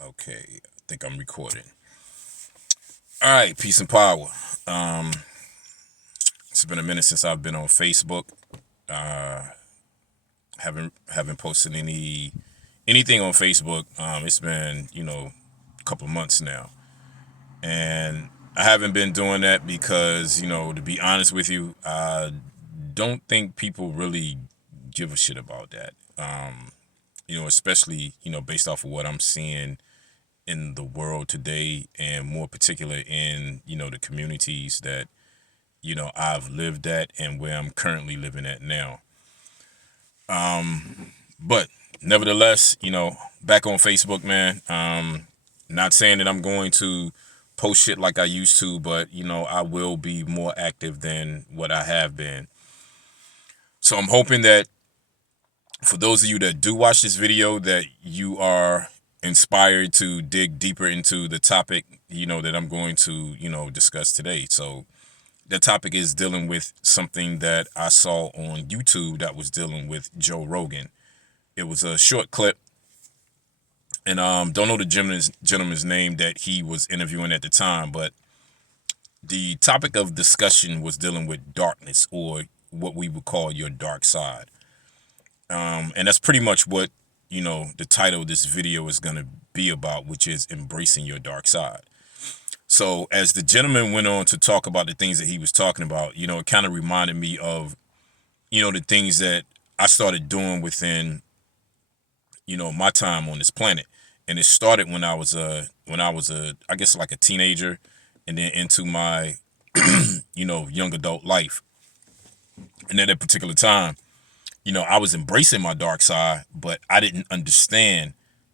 Okay, I think I'm recording. All right, peace and power. Um, it's been a minute since I've been on Facebook. Uh, haven't posted anything on Facebook. It's been a couple of months now, and I haven't been doing that because to be honest with you, I don't think people really give a shit about that. Especially based off of what I'm seeing in the world today, and more particular in the communities that I've lived at and where I'm currently living at now. But nevertheless, back on Facebook, man. Not saying that I'm going to post shit like I used to, but I will be more active than what I have been. So I'm hoping that for those of you that do watch this video, that you are inspired to dig deeper into the topic that I'm going to discuss today. So the topic is dealing with something that I saw on YouTube that was dealing with Joe Rogan. It was a short clip, and don't know the gentleman's name that he was interviewing at the time, but the topic of discussion was dealing with darkness, or what we would call your dark side. And that's pretty much what the title of this video is going to be about, which is embracing your dark side. So as the gentleman went on to talk about the things that he was talking about, it kind of reminded me of the things that I started doing within my time on this planet. And it started when I was a I guess like a teenager, and then into my young adult life. And at that particular time, I was embracing my dark side, but I didn't understand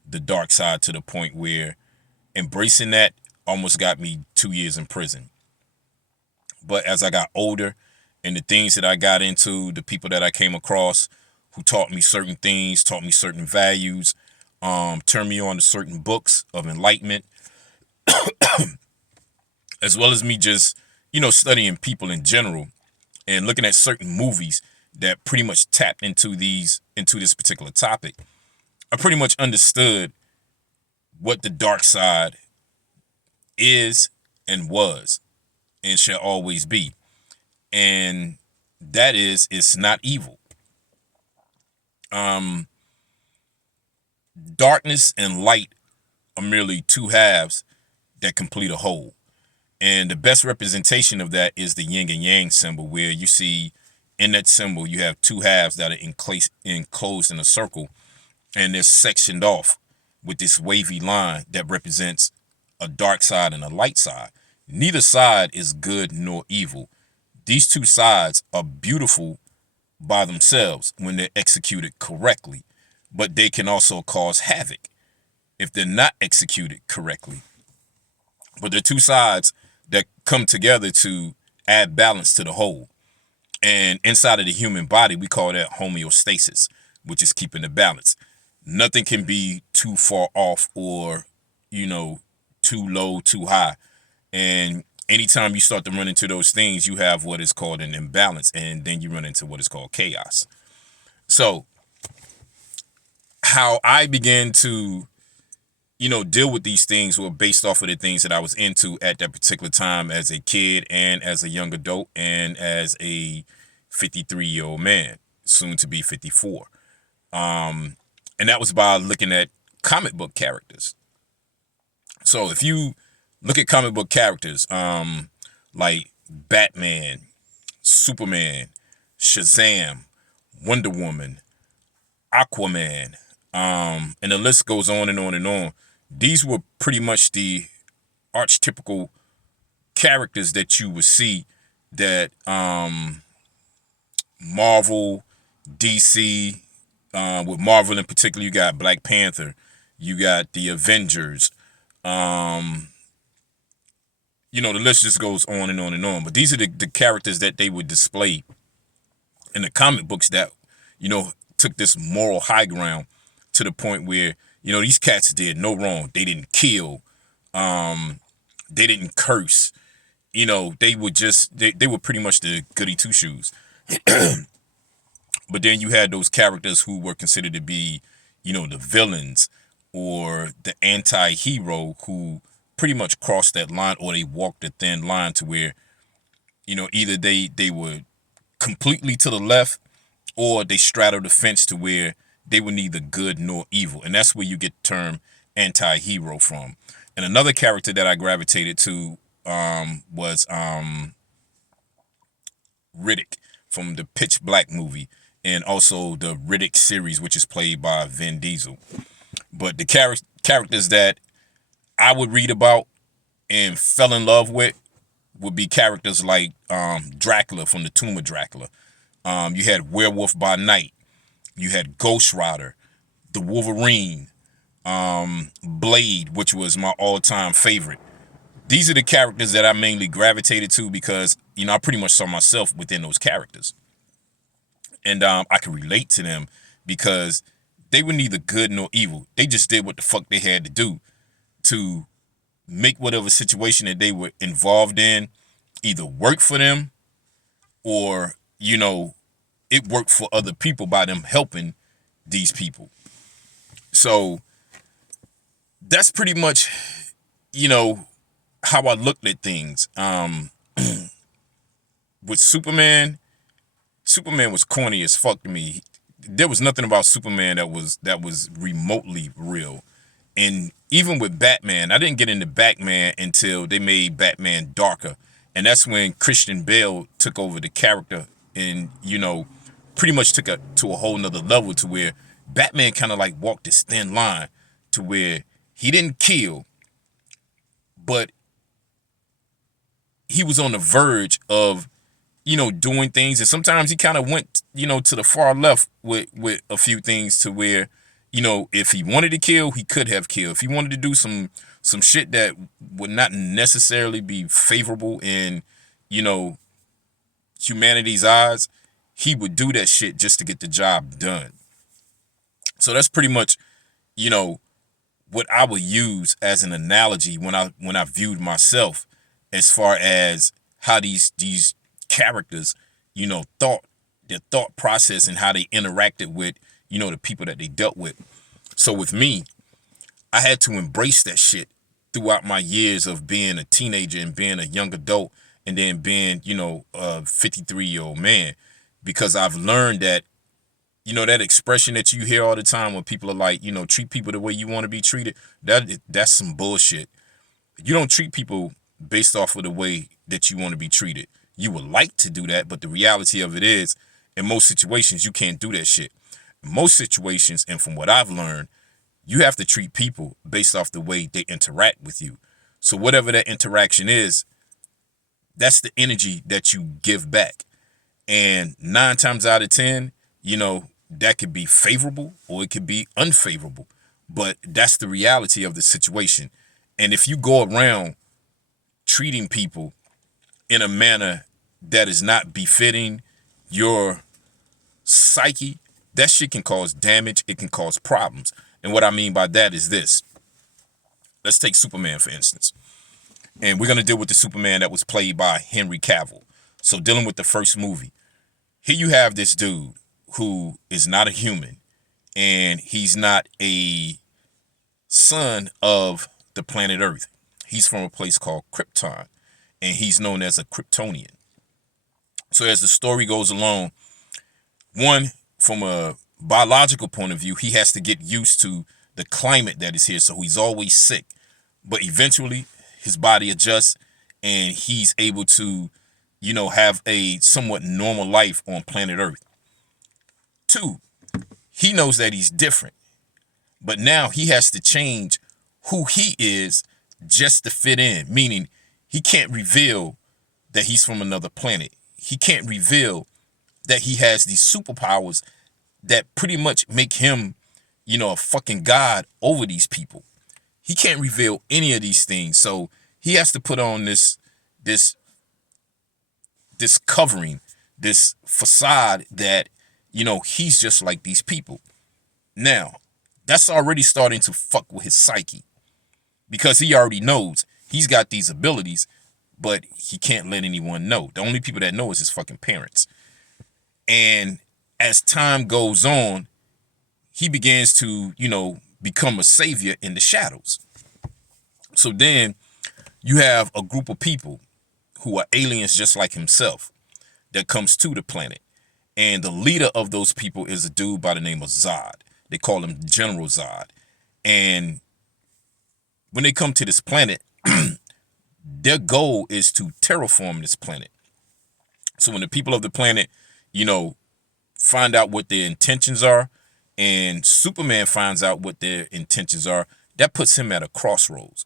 the dark side to the point where embracing that almost got me 2 years in prison. But as I got older, and the things that I got into, the people that I came across who taught me certain things, taught me certain values, turned me on to certain books of enlightenment, as well as me just, studying people in general and looking at certain movies that pretty much tapped into this particular topic. I pretty much understood what the dark side is and was and shall always be. And that is, it's not evil. Um, Darkness and light are merely two halves that complete a whole. And the best representation of that is the yin and yang symbol, where you see in that symbol you have two halves that are enclosed in a circle, and they're sectioned off with this wavy line that represents a dark side and a light side. Neither side is good nor evil. These two sides are beautiful by themselves when they're executed correctly, but they can also cause havoc if they're not executed correctly. But they're two sides that come together to add balance to the whole. And inside of the human body, we call that homeostasis, which is keeping the balance. Nothing can be too far off, or, too low, too high. And anytime you start to run into those things, you have what is called an imbalance, and then you run into what is called chaos. So how I began to deal with these things were based off of the things that I was into at that particular time as a kid, and as a young adult, and as a 53-year-old man, soon to be 54. And that was by looking at comic book characters. So if you look at comic book characters, like Batman, Superman, Shazam, Wonder Woman, Aquaman, and the list goes on and on and on. These were pretty much the archetypical characters that you would see that Marvel, DC, with Marvel in particular, you got Black Panther, you got the Avengers, the list just goes on and on and on. But these are the characters that they would display in the comic books that, took this moral high ground to the point where, these cats did no wrong. They didn't kill. They didn't curse. They were just, they were pretty much the goody two shoes. But then you had those characters who were considered to be, the villains, or the anti-hero who pretty much crossed that line, or they walked a thin line to where, either they were completely to the left, or they straddled the fence to where they were neither good nor evil. And that's where you get the term anti-hero from. And another character that I gravitated to was Riddick from the Pitch Black movie, and also the Riddick series, which is played by Vin Diesel. But the characters that I would read about and fell in love with would be characters like Dracula from the Tomb of Dracula. You had Werewolf by Night. You had Ghost Rider, the Wolverine, Blade, which was my all-time favorite. These are the characters that I mainly gravitated to because, I pretty much saw myself within those characters. And I could relate to them because they were neither good nor evil. They just did what the fuck they had to do to make whatever situation that they were involved in either work for them, or, it worked for other people by them helping these people. So that's pretty much, how I looked at things. With Superman was corny as fuck to me. There was nothing about Superman that was remotely real. And even with Batman, I didn't get into Batman until they made Batman darker. And that's when Christian Bale took over the character and, pretty much took it to a whole nother level, to where Batman kind of like walked this thin line to where he didn't kill, but he was on the verge of, doing things. And sometimes he kind of went, to the far left with a few things, to where, if he wanted to kill, he could have killed. If he wanted to do some shit that would not necessarily be favorable in, humanity's eyes, he would do that shit just to get the job done. So that's pretty much, what I would use as an analogy when I viewed myself, as far as how these characters, thought, their thought process, and how they interacted with, the people that they dealt with. So with me, I had to embrace that shit throughout my years of being a teenager and being a young adult, and then being, a 53-year-old man, because I've learned that, that expression that you hear all the time when people are like, treat people the way you want to be treated. That's some bullshit. You don't treat people based off of the way that you want to be treated. You would like to do that, but the reality of it is, in most situations, you can't do that shit. In most situations, and from what I've learned, you have to treat people based off the way they interact with you. So whatever that interaction is, that's the energy that you give back. And 9 times out of 10, that could be favorable or it could be unfavorable. But that's the reality of the situation. And if you go around treating people in a manner that is not befitting your psyche, that shit can cause damage. It can cause problems. And what I mean by that is this. Let's take Superman, for instance. And we're going to deal with the Superman that was played by Henry Cavill. So dealing with the first movie. Here you have this dude who is not a human, and he's not a son of the planet Earth. He's from a place called Krypton, and he's known as a Kryptonian. So as the story goes along, one, from a biological point of view, he has to get used to the climate that is here, so he's always sick. But eventually, his body adjusts, and he's able to, have a somewhat normal life on planet Earth. 2, he knows that he's different, but now he has to change who he is just to fit in, meaning he can't reveal that he's from another planet. He can't reveal that he has these superpowers that pretty much make him, a fucking god over these people. He can't reveal any of these things, so he has to put on this covering, this facade that, he's just like these people. Now, that's already starting to fuck with his psyche, because he already knows he's got these abilities, but he can't let anyone know. The only people that know is his fucking parents. And as time goes on, he begins to, become a savior in the shadows. So then you have a group of people who are aliens just like himself that comes to the planet. And the leader of those people is a dude by the name of Zod. They call him General Zod. And when they come to this planet, their goal is to terraform this planet. So when the people of the planet, find out what their intentions are, and Superman finds out what their intentions are, that puts him at a crossroads.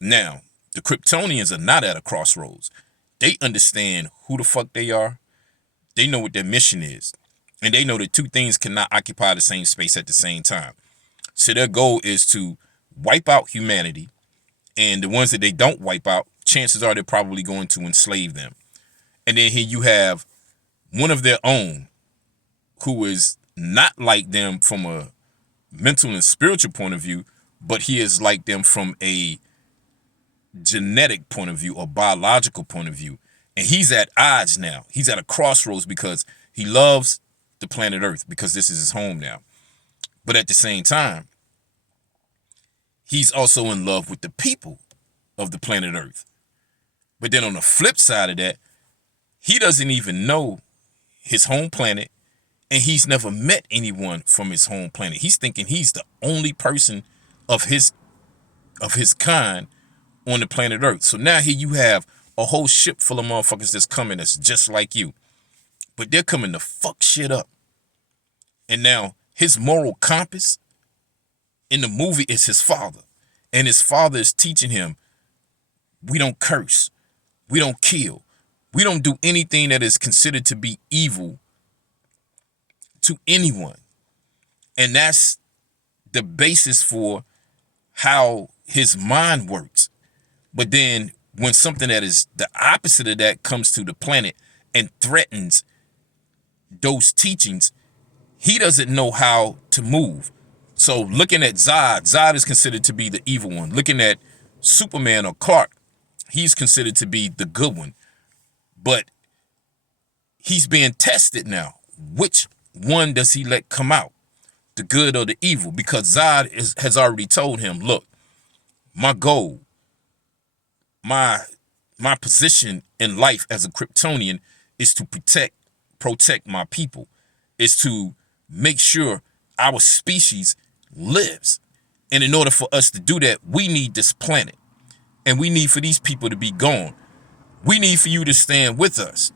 Now, the Kryptonians are not at a crossroads. They understand who the fuck they are. They know what their mission is. And they know that two things cannot occupy the same space at the same time. So their goal is to wipe out humanity. And the ones that they don't wipe out, chances are they're probably going to enslave them. And then here you have one of their own who is not like them from a mental and spiritual point of view, but he is like them from a genetic point of view or biological point of view. And he's at odds now. He's at a crossroads because he loves the planet Earth because this is his home now. But at the same time, he's also in love with the people of the planet Earth. But then on the flip side of that, he doesn't even know his home planet, and he's never met anyone from his home planet. He's thinking he's the only person of his kind on the planet Earth. So now here you have a whole ship full of motherfuckers that's coming that's just like you. But they're coming to fuck shit up. And now his moral compass in the movie is his father. And his father is teaching him, we don't curse. We don't kill. We don't do anything that is considered to be evil to anyone. And that's the basis for how his mind works. But then when something that is the opposite of that comes to the planet and threatens those teachings, he doesn't know how to move. So looking at Zod is considered to be the evil one. Looking at Superman or Clark, he's considered to be the good one. But he's being tested now. Which one does he let come out? The good or the evil? Because Zod has already told him, look, my goal, my position in life as a Kryptonian is to protect my people, is to make sure our species lives. And in order for us to do that, we need this planet. And we need for these people to be gone. We need for you to stand with us.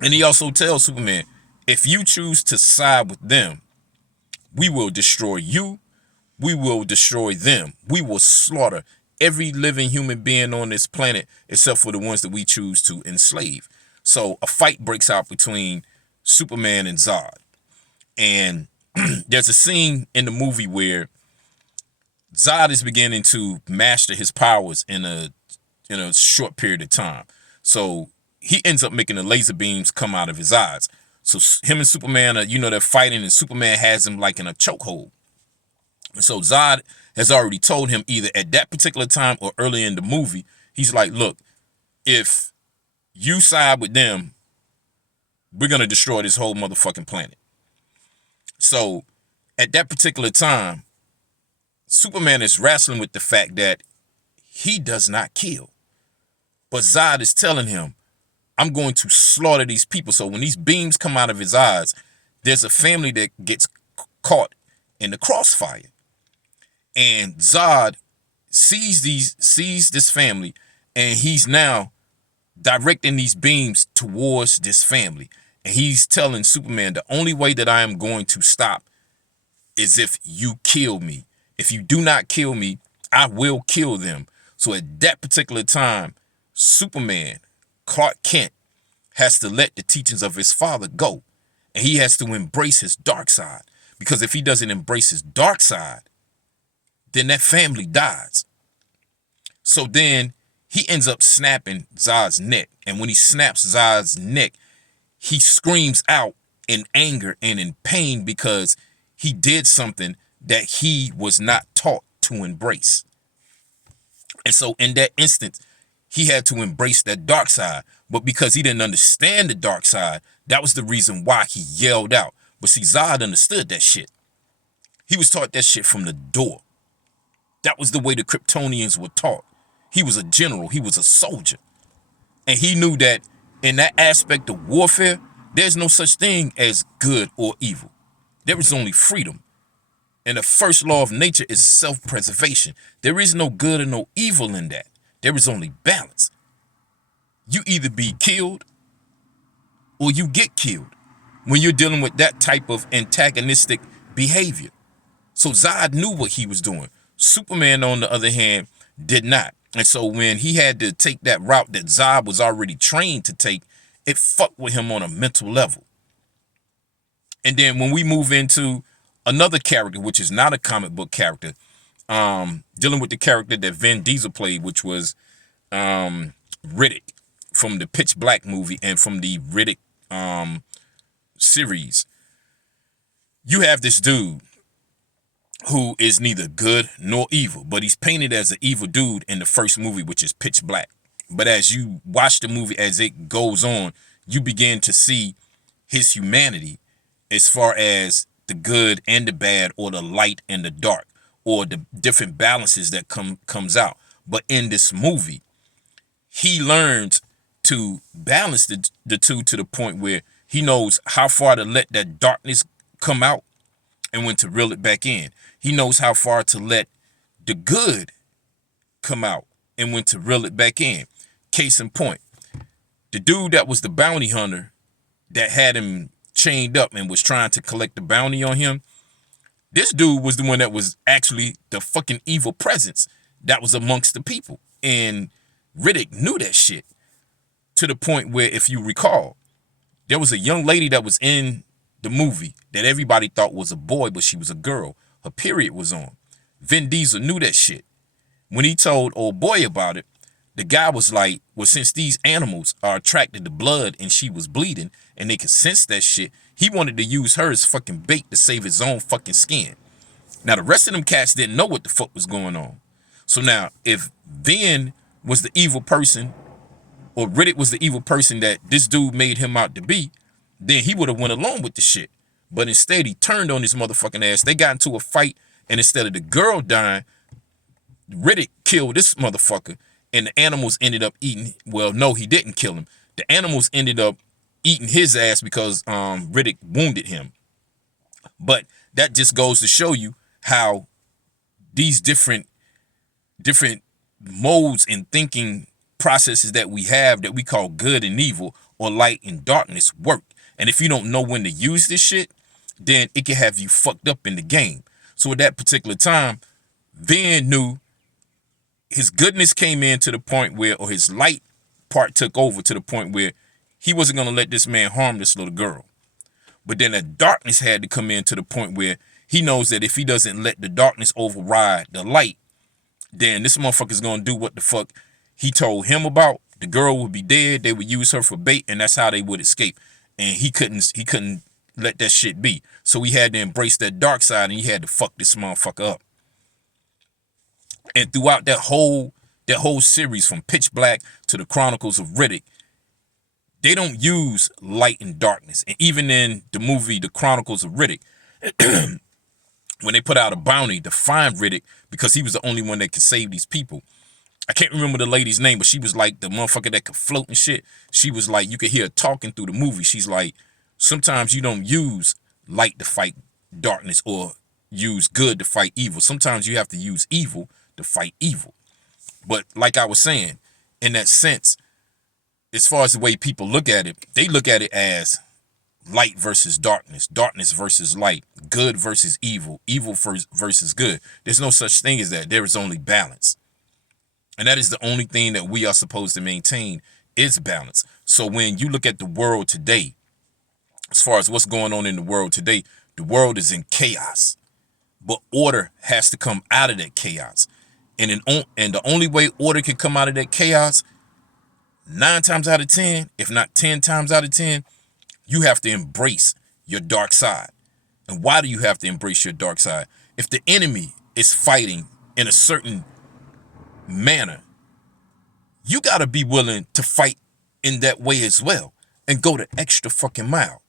And he also tells Superman, if you choose to side with them, we will destroy you. We will destroy them. We will slaughter every living human being on this planet except for the ones that we choose to enslave. So a fight breaks out between Superman and Zod. And there's a scene in the movie where Zod is beginning to master his powers in a short period of time. So he ends up making the laser beams come out of his eyes. So him and Superman are, they're fighting, and Superman has him like in a chokehold. And so Zod has already told him either at that particular time or earlier in the movie, he's like, look, if you side with them, we're going to destroy this whole motherfucking planet. So at that particular time, Superman is wrestling with the fact that he does not kill. But Zod is telling him, I'm going to slaughter these people. So when these beams come out of his eyes, there's a family that gets caught in the crossfire. And Zod sees this family, and he's now directing these beams towards this family. And he's telling Superman, the only way that I am going to stop is if you kill me. If you do not kill me, I will kill them. So at that particular time, Superman, Clark Kent, has to let the teachings of his father go. And he has to embrace his dark side. Because if he doesn't embrace his dark side, then that family dies. So then he ends up snapping Zod's neck. And when he snaps Zod's neck, he screams out in anger and in pain because he did something that he was not taught to embrace. And so in that instance, he had to embrace that dark side. But because he didn't understand the dark side, that was the reason why he yelled out. But see, Zod understood that shit. He was taught that shit from the door. That was the way the Kryptonians were taught. He was a general. He was a soldier. And he knew that in that aspect of warfare, there's no such thing as good or evil. There is only freedom. And the first law of nature is self-preservation. There is no good or no evil in that. There is only balance. You either be killed or you get killed when you're dealing with that type of antagonistic behavior. So Zod knew what he was doing. Superman, on the other hand, did not. And so when he had to take that route that Zod was already trained to take, it fucked with him on a mental level. And then when we move into another character, which is not a comic book character, dealing with the character that Vin Diesel played, which was Riddick from the Pitch Black movie and from the Riddick series. You have this dude who is neither good nor evil, but he's painted as an evil dude in the first movie, which is Pitch Black. But as you watch the movie, as it goes on, you begin to see his humanity as far as the good and the bad, or the light and the dark, or the different balances that comes out. But in this movie, he learns to balance the two to the point where he knows how far to let that darkness come out and when to reel it back in. He knows how far to let the good come out and when to reel it back in. Case in point, the dude that was the bounty hunter that had him chained up and was trying to collect the bounty on him, this dude was the one that was actually the fucking evil presence that was amongst the people. And Riddick knew that shit to the point where, if you recall, there was a young lady that was in the movie that everybody thought was a boy, but she was a girl. Her period was on. Vin Diesel knew that shit. When he told old boy about it, the guy was like, well, since these animals are attracted to blood and she was bleeding and they could sense that shit, he wanted to use her as fucking bait to save his own fucking skin. Now, the rest of them cats didn't know what the fuck was going on. So now, if Vin was the evil person, or Riddick was the evil person that this dude made him out to be, then he would have went along with the shit. But instead, he turned on his motherfucking ass. They got into a fight, and instead of the girl dying, Riddick killed this motherfucker, and the animals ended up eating. Well, no, he didn't kill him. The animals ended up eating his ass because Riddick wounded him. But that just goes to show you how these different modes and thinking processes that we have that we call good and evil, or light and darkness, work. And if you don't know when to use this shit, then it can have you fucked up in the game. So at that particular time, Vin knew his goodness came in to the point where, or his light part took over to the point where he wasn't going to let this man harm this little girl. But then the darkness had to come in to the point where he knows that if he doesn't let the darkness override the light, then this motherfucker's going to do what the fuck he told him about. The girl would be dead. They would use her for bait, and that's how they would escape. And he couldn't let that shit be. So he had to embrace that dark side, and he had to fuck this motherfucker up. And throughout that whole series, from Pitch Black to the Chronicles of Riddick, they don't use light and darkness. And even in the movie The Chronicles of Riddick, when they put out a bounty to find Riddick, because he was the only one that could save these people. I can't remember the lady's name, but she was like the motherfucker that could float and shit. She was like, you could hear her talking through the movie. She's like, sometimes you don't use light to fight darkness or use good to fight evil. Sometimes you have to use evil to fight evil. But like I was saying, in that sense, as far as the way people look at it, they look at it as light versus darkness, darkness versus light, good versus evil, evil versus good. There's no such thing as that. There is only balance. And that is the only thing that we are supposed to maintain, is balance. So when you look at the world today, as far as what's going on in the world today, the world is in chaos. But order has to come out of that chaos. And the only way order can come out of that chaos, 9 times out of 10, if not 10 times out of 10, you have to embrace your dark side. And why do you have to embrace your dark side? If the enemy is fighting in a certain manner, you got to be willing to fight in that way as well and go the extra fucking mile.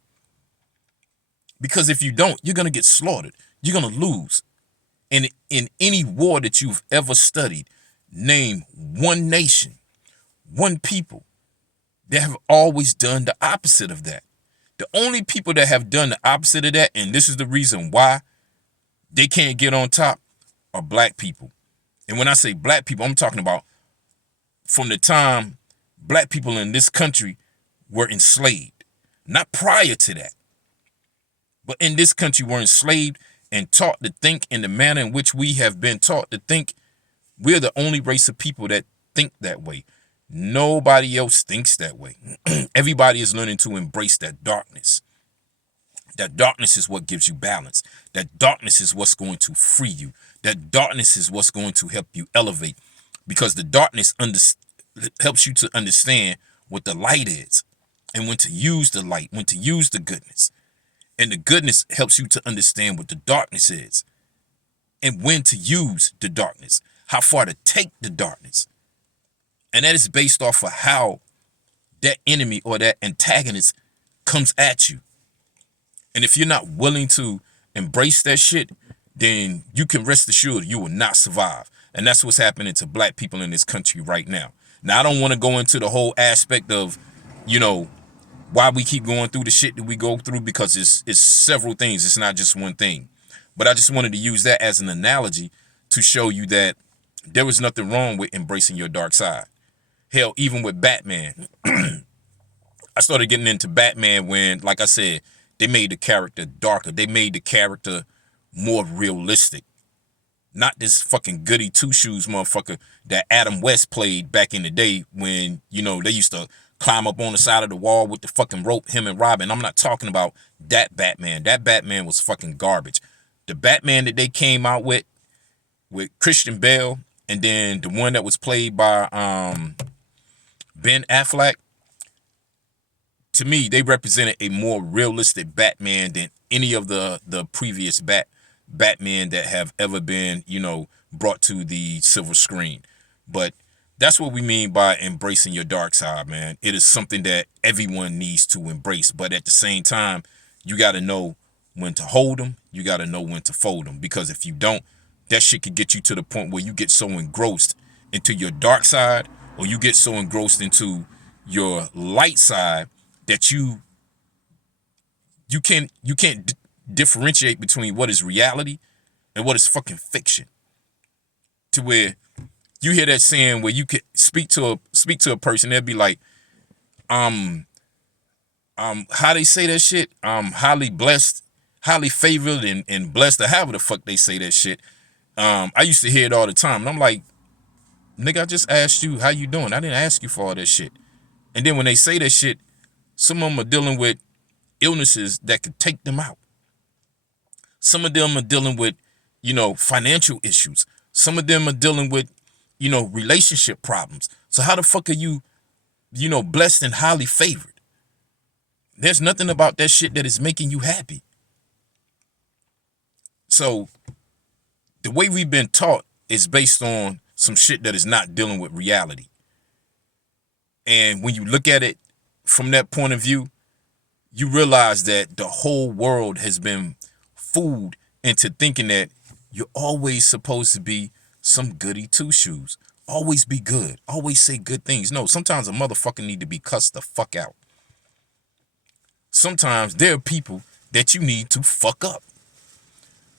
Because if you don't, you're going to get slaughtered. You're gonna lose. And in any war that you've ever studied, name one nation, one people that have always done the opposite of that. The only people that have done the opposite of that, and this is the reason why they can't get on top, are black people. And when I say black people, I'm talking about from the time black people in this country were enslaved. Not prior to that, but in this country were enslaved and taught to think in the manner in which we have been taught to think. We're the only race of people that think that way. Nobody else thinks that way. Everybody is learning to embrace that darkness. That darkness is what gives you balance. That darkness is what's going to free you. That darkness is what's going to help you elevate, because the darkness helps you to understand what the light is and when to use the light, when to use the goodness. And the goodness helps you to understand what the darkness is and when to use the darkness, how far to take the darkness. And that is based off of how that enemy or that antagonist comes at you. And if you're not willing to embrace that shit, then you can rest assured you will not survive. And that's what's happening to black people in this country right now. Now, I don't want to go into the whole aspect of, why we keep going through the shit that we go through, because it's several things. It's not just one thing. But I just wanted to use that as an analogy to show you that there was nothing wrong with embracing your dark side. Hell, even with Batman. I started getting into Batman when, like I said, they made the character darker. They made the character more realistic. Not this fucking goody two-shoes motherfucker that Adam West played back in the day when, they used to climb up on the side of the wall with the fucking rope, him and Robin. I'm not talking about that Batman. That Batman was fucking garbage. The Batman that they came out with Christian Bale, and then the one that was played by Ben Affleck, to me, they represented a more realistic Batman than any of the previous Batman that have ever been, brought to the silver screen. But that's what we mean by embracing your dark side, man. It is something that everyone needs to embrace. But at the same time, you got to know when to hold them. You got to know when to fold them. Because if you don't, that shit could get you to the point where you get so engrossed into your dark side, or you get so engrossed into your light side that you can't differentiate between what is reality and what is fucking fiction. To where you hear that saying where you could speak to a person, they'll be like, how they say that shit? Highly blessed, highly favored, and blessed, or however the fuck they say that shit. I used to hear it all the time, and I'm like, nigga, I just asked you how you doing. I didn't ask you for all that shit. And then when they say that shit, some of them are dealing with illnesses that could take them out. Some of them are dealing with, financial issues. Some of them are dealing with, relationship problems. So how the fuck are you, blessed and highly favored? There's nothing about that shit that is making you happy. So the way we've been taught is based on some shit that is not dealing with reality. And when you look at it from that point of view, you realize that the whole world has been fooled into thinking that you're always supposed to be some goody two-shoes. Always be good. Always say good things. No, sometimes a motherfucker need to be cussed the fuck out. Sometimes there are people that you need to fuck up.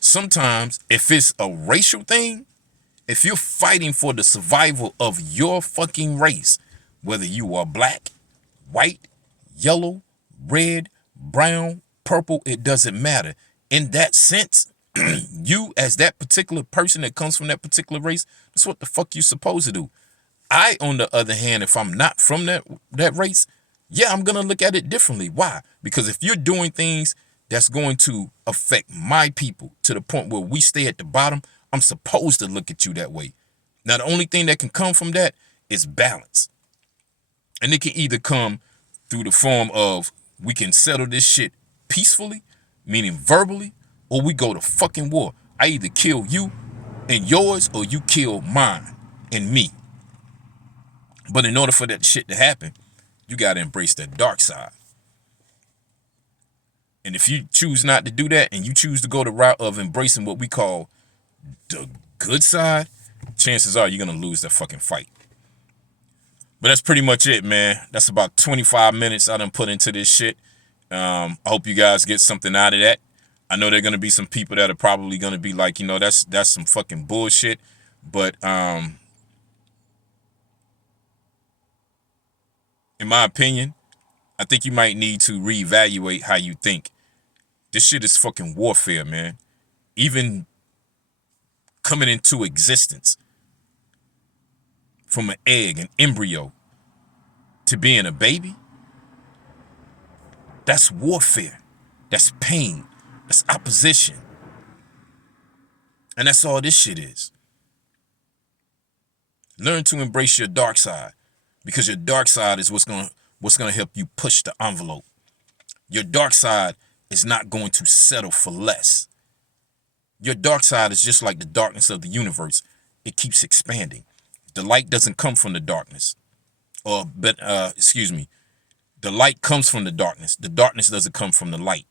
Sometimes if it's a racial thing, if you're fighting for the survival of your fucking race, whether you are black, white, yellow, red, brown, purple, it doesn't matter. In that sense, you as that particular person that comes from that particular race, that's what the fuck you're supposed to do. I, on the other hand, if I'm not from that race, yeah, I'm going to look at it differently. Why? Because if you're doing things that's going to affect my people to the point where we stay at the bottom, I'm supposed to look at you that way. Now, the only thing that can come from that is balance. And it can either come through the form of we can settle this shit peacefully, meaning verbally, or we go to fucking war. I either kill you and yours, or you kill mine and me. But in order for that shit to happen, you got to embrace that dark side. And if you choose not to do that and you choose to go the route of embracing what we call the good side, chances are you're going to lose that fucking fight. But that's pretty much it, man. That's about 25 minutes I done put into this shit. I hope you guys get something out of that. I know there are going to be some people that are probably going to be like, that's some fucking bullshit. But in my opinion, I think you might need to reevaluate how you think. This shit is fucking warfare, man. Even coming into existence from an egg, an embryo, to being a baby, that's warfare. That's pain. That's opposition. And that's all this shit is. Learn to embrace your dark side, because your dark side is what's gonna help you push the envelope. Your dark side is not going to settle for less. Your dark side is just like the darkness of the universe. It keeps expanding. The light doesn't come from the darkness. The light comes from the darkness. The darkness doesn't come from the light.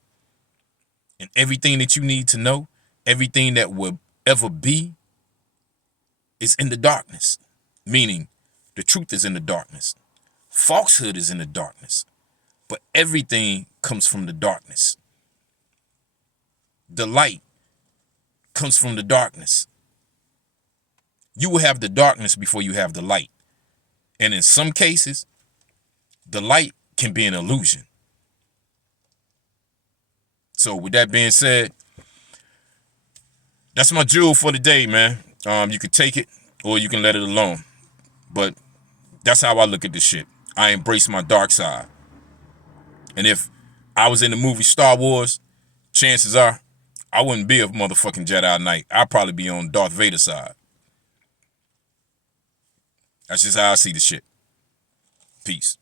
And everything that you need to know, everything that will ever be, is in the darkness. Meaning, the truth is in the darkness. Falsehood is in the darkness. But everything comes from the darkness. The light comes from the darkness. You will have the darkness before you have the light. And in some cases, the light can be an illusion. So with that being said, that's my jewel for the day, man. You can take it or you can let it alone. But that's how I look at this shit. I embrace my dark side. And if I was in the movie Star Wars, chances are I wouldn't be a motherfucking Jedi Knight. I'd probably be on Darth Vader's side. That's just how I see the shit. Peace.